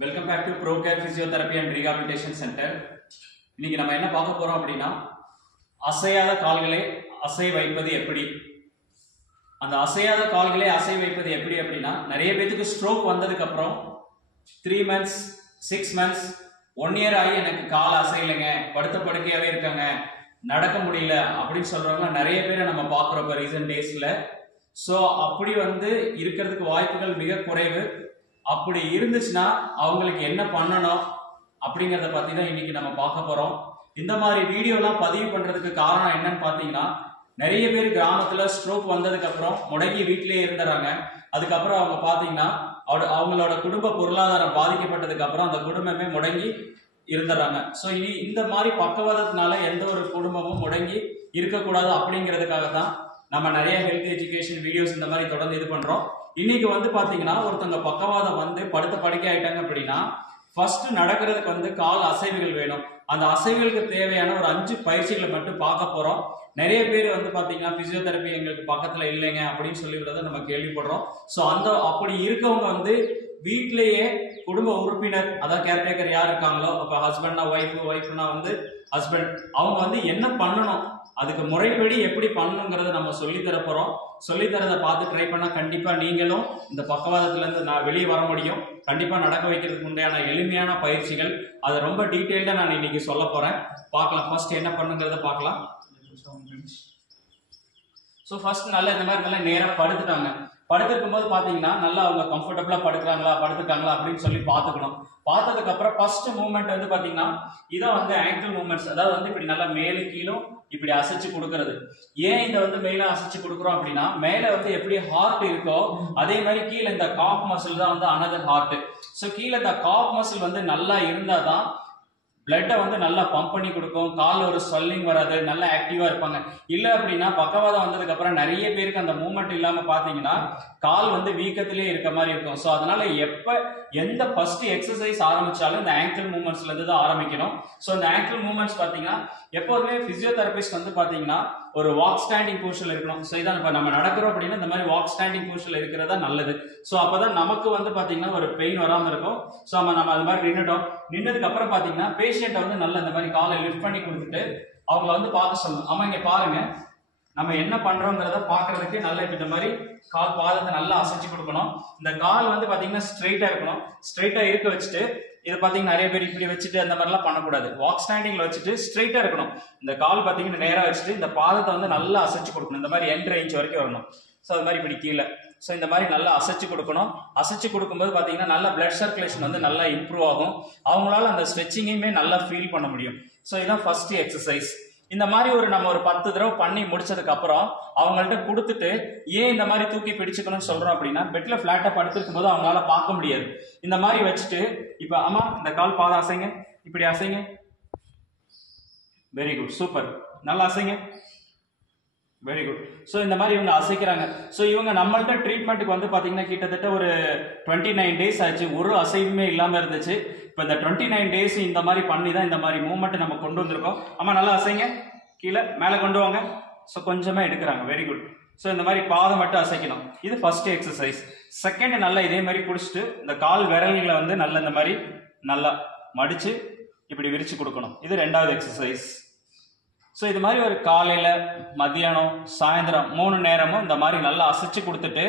Welcome back to ProCare physiotherapy and rehabilitation centre. இன்னைக்கு நம்ம என்ன பார்க்க போறோம் அப்படின்னா, அசையாத கால்களை அசை வைப்பது எப்படி. அந்த அசையாத கால்களை அசை வைப்பது எப்படி அப்படின்னா, நிறைய பேருக்கு ஸ்ட்ரோக் வந்ததுக்கு அப்புறம் 3 months 6 months 1 year ஆகி எனக்கு கால் அசையலைங்க, படுத்த படுக்கையாவே இருக்காங்க, நடக்க முடியல அப்படின்னு சொல்றவங்க நிறைய பேரை நம்ம பார்க்குறோம் இப்போ ரீசன்ட் டேஸ்ல. ஸோ அப்படி இருக்கிறதுக்கு வாய்ப்புகள் மிக குறைவு. அப்படி இருந்துச்சுன்னா அவங்களுக்கு என்ன பண்ணணும் அப்படிங்கிறத பத்தி தான் இன்னைக்கு நம்ம பார்க்க போறோம். இந்த மாதிரி வீடியோலாம் பதிவு பண்றதுக்கு காரணம் என்னன்னு பாத்தீங்கன்னா, நிறைய பேர் கிராமத்துல ஸ்ட்ரோக் வந்ததுக்கு அப்புறம் முடங்கி வீட்டிலேயே இருந்துறாங்க. அதுக்கப்புறம் அவங்க பாத்தீங்கன்னா அவங்களோட குடும்ப பொருளாதாரம் பாதிக்கப்பட்டதுக்கு அப்புறம் அந்த குடும்பமே முடங்கி இருந்துறாங்க. ஸோ இனி இந்த மாதிரி பக்கவாதத்தினால எந்த ஒரு குடும்பமும் முடங்கி இருக்கக்கூடாது அப்படிங்கிறதுக்காக தான் நம்ம நிறைய ஹெல்த் எஜுகேஷன் வீடியோஸ் இந்த மாதிரி தொடர்ந்து இது பண்றோம். இன்னைக்கு பாத்தீங்கன்னா, ஒருத்தவங்க பக்கவாதம் படுத்த படுக்கை ஆயிட்டாங்க அப்படின்னா, ஃபர்ஸ்ட் நடக்கிறதுக்கு கால் அசைவுகள் வேணும். அந்த அசைவுகளுக்கு தேவையான ஒரு 5 பயிற்சிகளை மட்டும் பார்க்க போறோம். நிறைய பேர் பாத்தீங்கன்னா பிசியோதெரபி எங்களுக்கு பக்கத்துல இல்லைங்க அப்படின்னு சொல்லிவிடுறத நம்ம கேள்விப்படுறோம். ஸோ அப்படி இருக்கவங்க வீட்டிலேயே குடும்ப உறுப்பினர், அதாவது கேர்டேக்கர் யார் இருக்காங்களோ, இப்ப ஹஸ்பண்ட்னா ஒய்ஃப்னா ஹஸ்பண்ட், அவங்க என்ன பண்ணணும், அதுக்கு முறைப்படி எப்படி பண்ணணுங்கிறத நம்ம சொல்லித்தர போறோம். சொல்லித்தரதை பார்த்து ட்ரை பண்ணா கண்டிப்பா நீங்களும் இந்த பக்கவாதத்துல இருந்து நான் வெளியே வர முடியும். கண்டிப்பா நடக்க வைக்கிறதுக்கு உண்டான எளிமையான பயிற்சிகள், அதை ரொம்ப டீட்டெயில்டா நான் இன்னைக்கு சொல்ல போறேன். பார்க்கலாம் ஃபர்ஸ்ட் என்ன பண்ணுங்கிறத பார்க்கலாம். ஸோ ஃபர்ஸ்ட் நல்லா இந்த மாதிரி நல்லா நேரா படுத்துட்டாங்க. படுத்திருக்கும் போது பாத்தீங்கன்னா நல்லா அவங்க கம்ஃபர்டபுளா படுத்துக்காங்களா அப்படின்னு சொல்லி பாத்துக்கணும். பார்த்ததுக்கு அப்புறம் ஃபர்ஸ்ட் மூவ்மெண்ட் பாத்தீங்கன்னா இதான் ஆங்கிள் மூவ்மெண்ட்ஸ், அதாவது இப்படி நல்லா மேலே கீழும் இப்படி அசைச்சு கொடுக்கறது. ஏன் இதை மேல அசைச்சு கொடுக்குறோம் அப்படின்னா, மேல எப்படி ஹார்ட் இருக்கோ அதே மாதிரி கீழே இந்த காஃப் மசில் தான் அனதர் ஹார்ட். ஸோ கீழே இந்த காஃப் மசில் நல்லா இருந்தாதான் பிளட்டை நல்லா பம்ப் பண்ணி கொடுக்கும். கால் ஒரு ஸ்வெல்லிங் வராது, நல்லா ஆக்டிவா இருப்பாங்க. இல்ல அப்படின்னா பக்கவாதம் வந்ததுக்கு அப்புறம் நிறைய பேருக்கு அந்த மூவ்மெண்ட் இல்லாம பாத்தீங்கன்னா கால் வீக்கத்திலே இருக்க மாதிரி இருக்கும். ஸோ அதனால எந்த ஃபர்ஸ்ட் எக்ஸசைஸ் ஆரம்பிச்சாலும் இந்த ஆங்கிள் மூவ்மெண்ட்ஸ்ல இருந்து தான் ஆரம்பிக்கணும். ஸோ இந்த ஆங்கிள் மூவ்மெண்ட்ஸ் பாத்தீங்கன்னா எப்போதுமே பிசியோதெரபிஸ்ட் பாத்தீங்கன்னா ஒரு வாக் ஸ்டாண்டிங் பொசிஷன்ல இருக்கணும். ஸோ இதான் இப்ப நம்ம நடக்கிறோம் அப்படின்னா இந்த மாதிரி வாக் ஸ்டாண்டிங் பொசிஷன்ல இருக்கிறதா நல்லது. ஸோ அப்பதான் நமக்கு பாத்தீங்கன்னா ஒரு பெயின் வராம இருக்கும். ஸோ நம்ம அது மாதிரி நின்னதுக்கு அப்புறம் பாத்தீங்கன்னா பேஷண்ட் நல்லா இந்த மாதிரி காலை லிஃப்ட் பண்ணி கொடுத்துட்டு அவங்கள பார்க்க சொல்லணும். ஆமா இங்க பாருங்க, நம்ம என்ன பண்றோங்கிறத பாக்குறதுக்கு நல்லா இந்த மாதிரி கால் பாதத்தை நல்லா அசைச்சு கொடுக்கணும். இந்த கால் பாத்தீங்கன்னா ஸ்ட்ரெயிட்டா இருக்கணும். ஸ்ட்ரெயிட்டா இருக்க வச்சுட்டு இதை பாத்தீங்கன்னா நிறைய பேர் இப்படி வச்சுட்டு அந்த மாதிரிலாம் பண்ணக்கூடாது. வாக் ஸ்டாண்டிங்ல வச்சுட்டு ஸ்ட்ரெயிட்டா இருக்கணும். இந்த கால் பாத்தீங்கன்னா நேரா வச்சுட்டு இந்த பாதத்தை நல்லா அசைச்சு கொடுக்கணும். இந்த மாதிரி எண்ட் ரேஞ்ச் வரைக்கும் வரணும். ஸோ அது மாதிரி இப்படி கீழே ஸோ இந்த மாதிரி நல்லா அசைச்சு கொடுக்கணும். அசைச்சு கொடுக்கும்போது பாத்தீங்கன்னா நல்லா பிளட் சர்க்குலேஷன் நல்லா இம்ப்ரூவ் ஆகும். அவங்களால அந்த ஸ்ட்ரெச்சிங்கையுமே நல்லா ஃபீல் பண்ண முடியும். ஸோ இதான் ஃபர்ஸ்ட் எக்ஸசைஸ். இந்த மாதிரி நம்ம ஒரு 10 தடவை பண்ணி முடிச்சதுக்கு அப்புறம் அவங்கள்ட்ட கொடுத்துட்டு, ஏன் இந்த மாதிரி தூக்கி பிடிச்சுக்கணும்னு சொல்றோம் அப்படின்னா, பெட்ல பிளாட்டா படுத்திருக்கும் போது அவங்களால பார்க்க முடியாது. இந்த மாதிரி வச்சுட்டு இப்ப ஆமா இந்த கால் பாதம் அசைங்க, இப்படி அசைங்க. வெரி குட், சூப்பர், நல்லா அசைங்க, வெரி குட். ஸோ இந்த மாதிரி இவங்க அசைக்கிறாங்க. ஸோ இவங்க நம்மள்ட்ட ட்ரீட்மெண்ட்டுக்கு பாத்தீங்கன்னா கிட்டத்தட்ட ஒரு 29 days ஆச்சு. ஒரு அசைவுமே இல்லாம இருந்துச்சு. இப்போ இந்த 29 days இந்த மாதிரி பண்ணி தான் இந்த மாதிரி மூவ்மெண்ட் நம்ம கொண்டு வந்திருக்கோம். ஆமா நல்லா அசைங்க, கீழே மேலே கொண்டு வாங்க. ஸோ கொஞ்சமா எடுக்கிறாங்க, வெரி குட். ஸோ இந்த மாதிரி பாதம் மட்டும் அசைக்கணும். இது ஃபர்ஸ்ட் எக்ஸசைஸ். செகண்ட் நல்லா இதே மாதிரி பிடிச்சிட்டு இந்த கால் விரல்களை நல்லா இந்த மாதிரி நல்லா மடிச்சு இப்படி விரிச்சு கொடுக்கணும். இது 2வது எக்ஸசைஸ். ஸோ இது மாதிரி ஒரு காலையில மதியானம் சாயந்தரம் 3 நேரமும் இந்த மாதிரி நல்லா அசைச்சு கொடுத்துட்டு,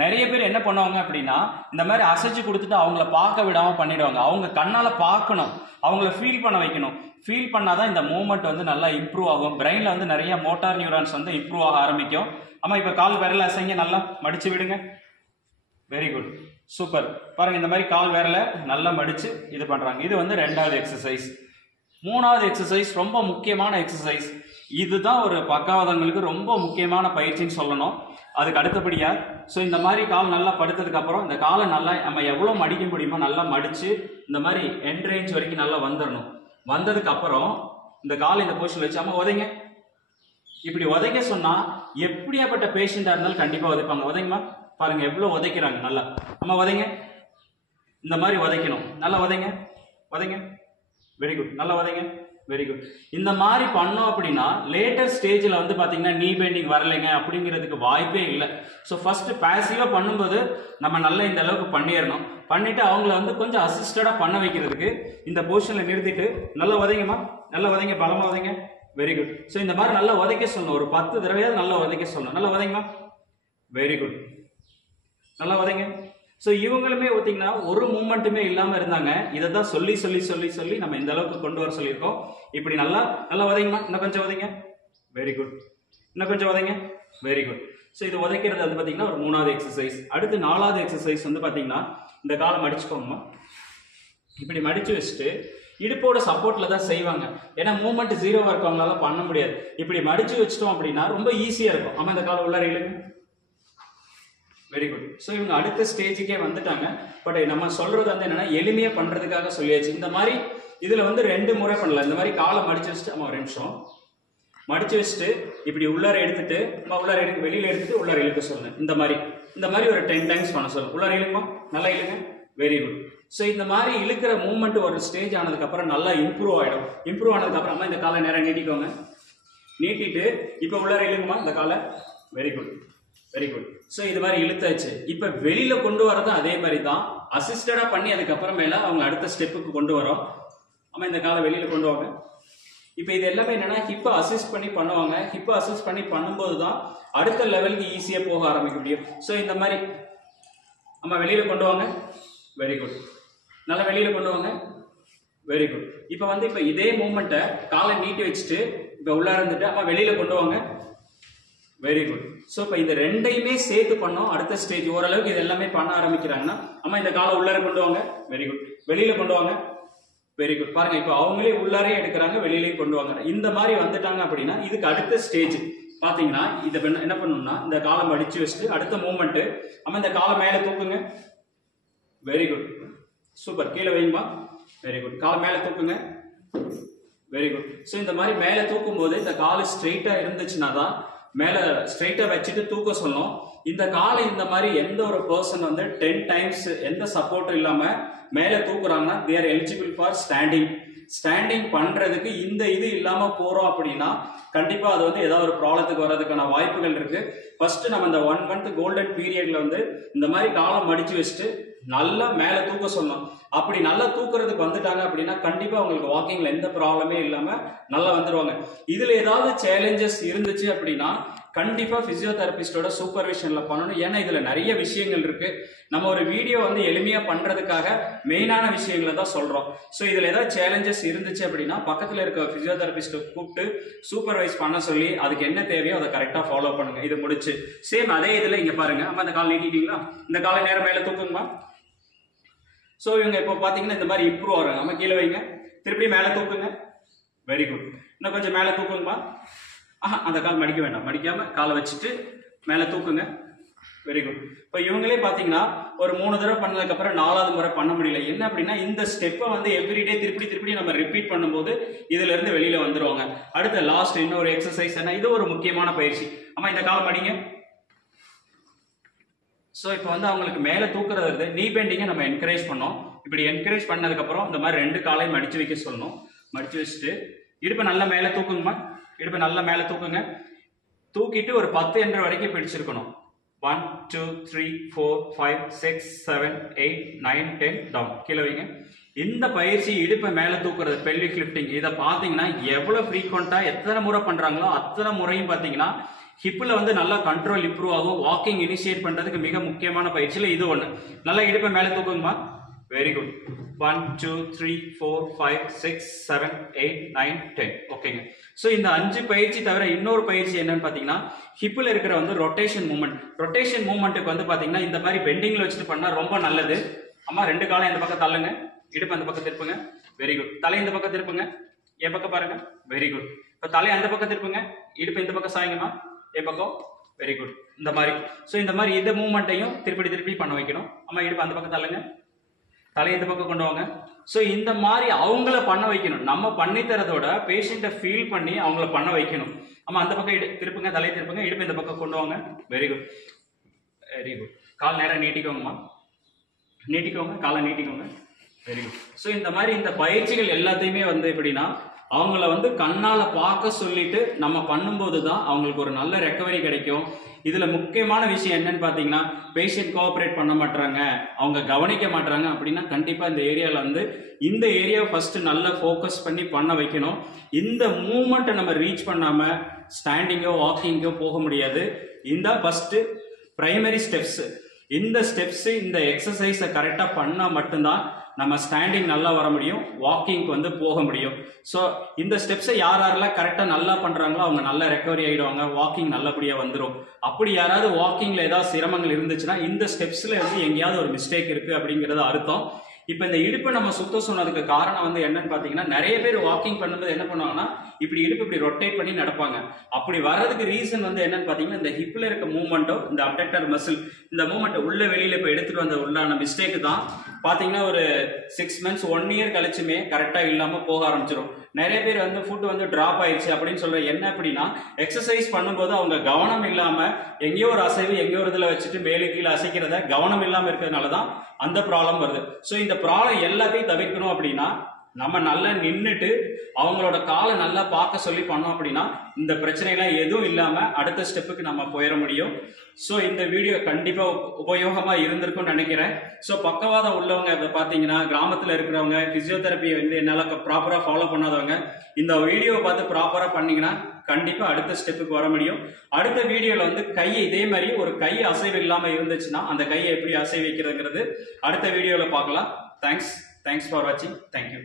நிறைய பேர் என்ன பண்ணுவாங்க அப்படின்னா இந்த மாதிரி அசைச்சு கொடுத்துட்டு அவங்கள பார்க்க விடாம பண்ணிடுவாங்க. அவங்க கண்ணால பார்க்கணும், அவங்கள ஃபீல் பண்ண வைக்கணும். ஃபீல் பண்ணாதான் இந்த மூவ்மெண்ட் நல்லா இம்ப்ரூவ் ஆகும். பிரெயின்ல நிறைய மோட்டார் நியூரான்ஸ் இம்ப்ரூவ் ஆக ஆரம்பிக்கும். ஆமா இப்ப கால் விரல அசைங்க, நல்லா மடிச்சு விடுங்க, வெரி குட், சூப்பர். பாருங்க இந்த மாதிரி கால் விரல நல்லா மடிச்சு இது பண்றாங்க. இது 2வது எக்ஸசைஸ். 3வது எக்ஸசைஸ் ரொம்ப முக்கியமான எக்ஸசைஸ். இதுதான் ஒரு பக்கவாதங்களுக்கு ரொம்ப முக்கியமான பயிற்சின்னு சொல்லணும். அதுக்கு அடுத்தபடியா இந்த மாதிரி கால் நல்லா படுத்ததுக்கு அப்புறம் இந்த காலை நல்லா நம்ம எவ்வளவு மடிக்க முடியுமோ நல்லா மடிச்சு இந்த மாதிரி எண்ட் ரேஞ்ச் வரைக்கும் நல்லா வந்துடணும். வந்ததுக்கு அப்புறம் இந்த காலை இந்த பொசிஷன்ல வச்சு அம்மா உதைங்க. இப்படி உதைக்க சொன்னா எப்படியாப்பட்ட பேஷண்டா இருந்தாலும் கண்டிப்பா உதைப்பாங்க. உதைங்கம்மா, பாருங்க எவ்வளவு உதைக்கிறாங்க. நல்லா அம்மா உதைங்க, இந்த மாதிரி உதைக்கணும். நல்லா உதைங்க, உதைங்க, வெரி குட், நல்லா உதைங்க. Very good. இந்த மாதிரி பண்ணோம் அப்படின்னா லேட்டர் ஸ்டேஜில் வந்து பார்த்தீங்கன்னா நீ பெண்டிங் வரலைங்க அப்படிங்கிறதுக்கு வாய்ப்பே இல்லை. ஸோ ஃபர்ஸ்ட் பாசிவாக பண்ணும்போது நம்ம நல்லா இந்த அளவுக்கு பண்ணிடணும். பண்ணிட்டு அவங்கள வந்து கொஞ்சம் அசிஸ்டடாக பண்ண வைக்கிறதுக்கு இந்த பொசிஷனில் நிறுத்திட்டு நல்லா உதைங்கம்மா, நல்லா உதைங்க, பலமாக உதைங்க. Very good. ஸோ இந்த மாதிரி நல்லா உதைக்க சொல்லணும். ஒரு 10 தடவையாவது நல்லா உதைக்க சொல்லணும். நல்லா உதைங்கம்மா. Very good. நல்லா உதைங்க. ஸோ இவங்களுமே பார்த்தீங்கன்னா ஒரு மூமெண்ட்டுமே இல்லாமல் இருந்தாங்க. இதை தான் சொல்லி சொல்லி சொல்லி சொல்லி நம்ம இந்த அளவுக்கு கொண்டு வர சொல்லியிருக்கோம். இப்படி நல்லா நல்லா உதைங்கம்மா. இன்னும் கொஞ்சம் உதைங்க. Very good. இன்னும் கொஞ்சம் உதைங்க. Very good. ஸோ இது உதைக்கிறது வந்து பார்த்தீங்கன்னா ஒரு 3வது எக்ஸசைஸ். அடுத்து 4வது எக்ஸசைஸ் வந்து பார்த்தீங்கன்னா இந்த காலை மடிச்சுக்கோங்கம்மா. இப்படி மடிச்சு வச்சுட்டு இடுப்போட சப்போர்ட்ல தான் செய்வாங்க. ஏன்னா மூவ்மெண்ட் 0 இருக்கவங்களால பண்ண முடியாது. இப்படி மடிச்சு வச்சிட்டோம் அப்படின்னா ரொம்ப ஈஸியா இருக்கும். ஆமா, இந்த காலை உள்ளார இழுங்க. Very good. ஸோ இவங்க அடுத்த ஸ்டேஜுக்கே வந்துட்டாங்க. பட் நம்ம சொல்றது வந்து என்னன்னா எளிமையா பண்றதுக்காக சொல்லியாச்சு. இந்த மாதிரி இதுல வந்து 2 முறை பண்ணலாம். இந்த மாதிரி காலை மடிச்சு வச்சுட்டு ஒரு நிமிஷம் மடிச்சு வச்சுட்டு இப்படி உள்ளார எடுத்துட்டு உள்ளார எடுத்து வெளியில எடுத்துட்டு உள்ளார இழுக்க சொல்லுங்க. இந்த மாதிரி ஒரு 10 டைம்ஸ் பண்ண சொல்லுங்க. உள்ளார இழுக்குமா, நல்லா இழுங்க. Very good. ஸோ இந்த மாதிரி இழுக்கிற மூவ்மெண்ட் ஒரு ஸ்டேஜ் ஆனதுக்கு அப்புறம் நல்லா இம்ப்ரூவ் ஆயிடும். இம்ப்ரூவ் ஆனதுக்கு அப்புறமா இந்த காலை நேரம் நீட்டிக்கோங்க. நீட்டிட்டு இப்போ உள்ளார இழுங்குமா இந்த காலை. Very good, very good. So இது மாதிரி இழுத்தாச்சு. இப்போ வெளியில கொண்டு வரது அதே மாதிரி தான் அசிஸ்டடா பண்ணி அதுக்கப்புறமேல அவங்க அடுத்த ஸ்டெப்புக்கு கொண்டு வரோம். ஆமா, இந்த காலை வெளியில கொண்டு வாங்க. இப்போ இது எல்லாமே என்னன்னா ஹிப்பை அசிஸ்ட் பண்ணி பண்ணுவாங்க. ஹிப்பை அசிஸ்ட் பண்ணி பண்ணும்போது தான் அடுத்த லெவலுக்கு ஈஸியா போக ஆரம்பிக்க முடியும். ஸோ இந்த மாதிரி ஆமா வெளியில கொண்டு வாங்க. Very good. நல்லா வெளியில கொண்டு வாங்க. Very good. இப்போ வந்து இப்போ இதே மூமெண்ட்டை காலை நீட்டி வச்சுட்டு இப்போ உள்ளார இருந்துட்டு அம்மா வெளியில கொண்டு வாங்க. Very good. ஸோ இப்போ இந்த 2யுமே சேர்த்து பண்ணோம். அடுத்த ஸ்டேஜ் ஓரளவுக்கு இது எல்லாமே பண்ண ஆரம்பிக்கிறாங்கன்னா அம்மா இந்த காலை உள்ளார கொண்டு வாங்க. Very good. வெளியில கொண்டு வாங்க. Very good. பாருங்க, இப்போ அவங்களே உள்ளாரே எடுக்கிறாங்க, வெளியிலையும் கொண்டு வாங்க. இந்த மாதிரி வந்துட்டாங்க அப்படின்னா இதுக்கு அடுத்த ஸ்டேஜ் பாத்தீங்கன்னா இதை என்ன பண்ணணும்னா இந்த காலம் அடிச்சு வச்சுட்டு அடுத்த மூமெண்ட் அம்மா இந்த காலை மேலே தூக்குங்க. Very good, super. கீழே வைங்கம்மா. Very good. காலை மேலே தூக்குங்க. Very good. ஸோ இந்த மாதிரி மேலே தூக்கும் போது இந்த கால் ஸ்ட்ரெயிட்டா இருந்துச்சுன்னா தான் மேலே ஸ்ட்ரெயிட்டா வச்சுட்டு தூக்க சொல்லணும். இந்த காலை இந்த மாதிரி எந்த ஒரு பர்சன் வந்து 10 டைம்ஸ் எந்த சப்போர்ட்டும் இல்லாம மேலே தூக்குறாங்கன்னா they are eligible for standing. Standing பண்றதுக்கு இந்த இது இல்லாம போறோம் அப்படின்னா கண்டிப்பா அது வந்து ஏதாவது ஒரு ப்ராப்ளத்துக்கு வர்றதுக்கான வாய்ப்புகள் இருக்கு. ஃபர்ஸ்ட் நம்ம இந்த 1 month கோல்டன் பீரியட்ல வந்து இந்த மாதிரி காலம் மடிச்சு வச்சுட்டு நல்லா மேலே தூக்க சொல்லணும். அப்படி நல்லா தூக்குறதுக்கு வந்துட்டாங்க அப்படின்னா கண்டிப்பா உங்களுக்கு வாக்கிங்ல எந்த ப்ராப்ளமே இல்லாம நல்லா வந்துருவாங்க. இதுல ஏதாவது சேலஞ்சஸ் இருந்துச்சு அப்படின்னா கண்டிப்பா பிசியோதெரபிஸ்டோட சூப்பர்விஷன்ல பண்ணணும். ஏன்னா இதுல நிறைய விஷயங்கள் இருக்கு. நம்ம ஒரு வீடியோ வந்து எளிமையா பண்றதுக்காக மெயினான விஷயங்களை தான் சொல்றோம். ஸோ இதுல ஏதாவது சேலஞ்சஸ் இருந்துச்சு அப்படின்னா பக்கத்துல இருக்க பிசியோதெரபிஸ்ட கூப்பிட்டு சூப்பர்வைஸ் பண்ண சொல்லி அதுக்கு என்ன தேவையோ அதை கரெக்டா ஃபாலோ பண்ணுங்க. இது முடிச்சு சேம் அதே இதுல இங்க பாருங்க. அம்மா இந்த கால் நீட்டிட்டீங்களா? இந்த காலை நேரம் மேல தூக்குங்கம்மா. ஸோ இவங்க இப்போ பாத்தீங்கன்னா இந்த மாதிரி இம்ப்ரூவ் ஆகிறாங்க. அம்மா கீழே வைங்க. திருப்பி மேலே தூக்குங்க. Very good. இன்னும் கொஞ்சம் மேலே தூக்குங்கம்மா. அந்த கால் மடிக்க வேண்டாம். மடிக்காம காலை வச்சுட்டு மேலே தூக்குங்க. Very good. இப்போ இவங்களே பார்த்தீங்கன்னா ஒரு 3 தடவை பண்ணதுக்கு அப்புறம் 4வது முறை பண்ண முடியல. என்ன அப்படின்னா இந்த ஸ்டெப்பை வந்து எவ்ரிடே திருப்பி நம்ம ரிப்பீட் பண்ணும்போது இதுல இருந்து வெளியில வந்துருவாங்க. அடுத்த லாஸ்ட் இன்னொரு எக்ஸசைஸ் என்ன, இது ஒரு முக்கியமான பயிற்சி. அம்மா இந்த காலை மடிங்க. ஸோ இப்போ வந்து அவங்களுக்கு மேலே தூக்குறது நீ பெண்டிங்கை நம்ம என்கரேஜ் பண்ணோம். இப்படி என்கரேஜ் பண்ணதுக்கு அப்புறம் இந்த மாதிரி 2 காலையும் மடிச்சு வைக்க சொல்லணும். மடிச்சு வச்சுட்டு இடுப்பை நல்லா மேலே தூக்குங்கம்மா. இடுப்பை நல்லா மேலே தூக்குங்க. தூக்கிட்டு ஒரு 10 என்ற வரைக்கும் பிடிச்சிருக்கணும். 1 2 3 4 5 6 7 8 9 10 டவுன். கீழே வைங்க. இந்த பயிற்சி இடுப்பை மேலே தூக்குறது பெல்விக் லிஃப்டிங். இதை பார்த்தீங்கன்னா எவ்வளவு ஃப்ரீக்வெண்டா எத்தனை முறை பண்றாங்களோ அத்தனை முறையும் பார்த்தீங்கன்னா ஹிப்ல வந்து நல்லா கண்ட்ரோல் இம்ப்ரூவ் ஆகும். வாக்கிங் இனிஷியேட் பண்றதுக்கு மிக முக்கியமான பயிற்சியில இது ஒன்று. நல்லா இடுப்பை மேலே தூக்குங்கம்மா. Very good. 1 2 3 4 5 6 7 8 9 10. ஓகேங்க. ஸோ இந்த 5 பயிற்சி தவிர இன்னொரு பயிற்சி என்னன்னு பார்த்தீங்கன்னா ஹிப்பில் இருக்கிற வந்து ரொட்டேஷன் மூவ்மெண்ட். ரொட்டேஷன் மூவ்மெண்ட்டுக்கு வந்து பார்த்தீங்கன்னா இந்த மாதிரி பெண்டிங்ல வச்சுட்டு பண்ணா ரொம்ப நல்லது. அம்மா 2 காலம் இந்த பக்கம் தள்ளுங்க. இடுப்பு அந்த பக்கம் திருப்புங்க. Very good. தலை இந்த பக்கம் திருப்புங்க. என் பக்கம் பாருங்க. Very good. இப்போ தலை அந்த பக்கம் திருப்புங்க. இடுப்பு இந்த பக்கம் சாயுங்கம்மா. என் பக்கம். Very good. இந்த மாதிரி. ஸோ இந்த மாதிரி இந்த மூவ்மெண்ட்டையும் திருப்பி பண்ண வைக்கணும். அம்மா இடுப்பு அந்த பக்கம் தள்ளுங்க. தலை இந்த பக்கம் கொண்டு வாங்க. ஸோ இந்த மாதிரி அவங்கள பண்ண வைக்கணும். நம்ம பண்ணி தரதோட பேஷண்ட்டை ஃபீல் பண்ணி அவங்கள பண்ண வைக்கணும். ஆமா அந்த பக்கம் திருப்புங்க. தலையை திருப்புங்க. இடுப்பு இந்த பக்கம் கொண்டு வாங்க. Very good, very good. கால் நேரம் நீட்டிக்கோங்கம்மா. நீட்டிக்கோங்க. காலை நீட்டிக்கோங்க. Very good. ஸோ இந்த மாதிரி இந்த பயிற்சிகள் எல்லாத்தையுமே வந்து எப்படின்னா அவங்கள வந்து கண்ணால பார்க்க சொல்லிட்டு நம்ம பண்ணும்போது தான் அவங்களுக்கு ஒரு நல்ல ரெக்கவரி கிடைக்கும். இதுல முக்கியமான விஷயம் என்னன்னு பாத்தீங்கன்னா, பேஷண்ட் கோஆபரேட் பண்ண மாட்டாங்க, அவங்க கவனிக்க மாட்டாங்க அப்படின்னா கண்டிப்பா இந்த ஏரியால வந்து இந்த ஏரியாவை ஃபர்ஸ்ட் நல்லா ஃபோக்கஸ் பண்ணி பண்ண வைக்கணும். இந்த மூவ்மெண்ட்டை நம்ம ரீச் பண்ணாம ஸ்டாண்டிங்கோ வாக்கிங்கோ போக முடியாது. இந்த ஃபர்ஸ்ட் பிரைமரி ஸ்டெப்ஸ், இந்த ஸ்டெப்ஸ் இந்த எக்ஸசைஸை கரெக்டாக பண்ணால் மட்டும்தான் நம்ம ஸ்டாண்டிங் நல்லா வர முடியும், வாக்கிங்க்கு வந்து போக முடியும். ஸோ இந்த ஸ்டெப்ஸை யாரெல்லாம் கரெக்டாக நல்லா பண்ணுறாங்களோ அவங்க நல்லா ரெக்கவரி ஆகிடுவாங்க, வாக்கிங் நல்லபடியாக வந்துடும். அப்படி யாராவது வாக்கிங்கில் ஏதாவது சிரமங்கள் இருந்துச்சுன்னா இந்த ஸ்டெப்ஸில் வந்து எங்கேயாவது ஒரு மிஸ்டேக் இருக்குது அப்படிங்கிறது அர்த்தம். இப்போ இந்த இடுப்பை நம்ம சுத்த சொன்னதுக்கு காரணம் வந்து என்னன்னு பார்த்தீங்கன்னா, நிறைய பேர் வாக்கிங் பண்ணும்போது என்ன பண்ணுவாங்கன்னா இப்படி இடுப்பு இப்படி ரொட்டேட் பண்ணி நடப்பாங்க. அப்படி வர்றதுக்கு ரீசன் வந்து என்னன்னு பார்த்தீங்கன்னா, இந்த ஹிப்ல இருக்க மூவ்மெண்ட்டோ இந்த அப்டக்டர் மசில் இந்த மூவ்மெண்ட் உள்ள வெளியில இப்போ எடுத்துட்டு வந்த உள்ளான மிஸ்டேக் தான் பார்த்தீங்கன்னா ஒரு 6 months 1 year கழிச்சுமே கரெக்டாக இல்லாமல் போக ஆரம்பிச்சிடும். நிறைய பேர் வந்து ஃபுட் வந்து டிராப் ஆயிடுச்சு அப்படின்னு சொல்ற என்ன அப்படின்னா, எக்ஸசைஸ் பண்ணும்போது அவங்க கவனம் இல்லாம எங்கேயோ ஒரு அசைவு எங்கேயோ ஒரு இதில் வச்சுட்டு மேலே கீழே அசைக்கிறத கவனம் இல்லாமல் இருக்கிறதுனால தான் அந்த ப்ராப்ளம் வருது. ஸோ இந்த ப்ராப்ளம் எல்லாத்தையும் தவிர்க்கணும் அப்படின்னா நம்ம நல்லா நின்றுட்டு அவங்களோட காலை நல்லா பார்க்க சொல்லி பண்ணோம் அப்படின்னா இந்த பிரச்சனைலாம் எதுவும் இல்லாமல் அடுத்த ஸ்டெப்புக்கு நம்ம போயிட முடியும். ஸோ இந்த வீடியோ கண்டிப்பாக உபயோகமாக இருந்திருக்கும்னு நினைக்கிறேன். ஸோ பக்கவாதம் உள்ளவங்க இப்போ பார்த்தீங்கன்னா கிராமத்தில் இருக்கிறவங்க பிசியோதெரப்பி வந்து என்னால் ப்ராப்பராக ஃபாலோ பண்ணாதவங்க இந்த வீடியோவை பார்த்து ப்ராப்பராக பண்ணீங்கன்னா கண்டிப்பாக அடுத்த ஸ்டெப்புக்கு வர முடியும். அடுத்த வீடியோவில் வந்து கை இதே மாதிரி ஒரு கை அசைவு இல்லாமல் இருந்துச்சுன்னா அந்த கையை எப்படி அசைவு வைக்கிறதுங்கிறது அடுத்த வீடியோவில் பார்க்கலாம். தேங்க்ஸ் ஃபார் வாட்சிங். தேங்க்யூ.